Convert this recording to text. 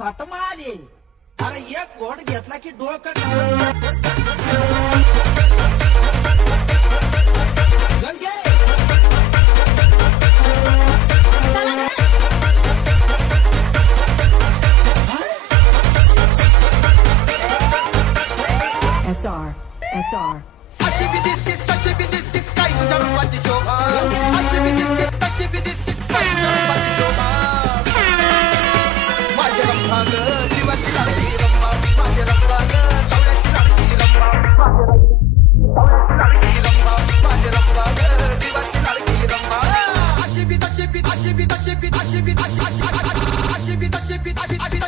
झट मारे. अरे एक घोट घेतला की डोकं कसं गंगे. SR. अशी बी दिसतीस तशी बी दिसतीस काय तुझ्या रूपाची शोभा. अशी बी दिसतीस तशी बी दिसतीस काय तुझ्या रूपाची शोभा. माझे रंभा ग जीवाची लाडकी रंभा. माझे रंभा ग सावळ्याची लाडकी रंभा. सावळ्याची लाडकी रंभा. माझे रंभा ग जीवाची लाडकी रंभा. अशी बी तशी बी अशी बी तशी बी अशी बी अशी अशी अशी बी तशी बी अशी अशी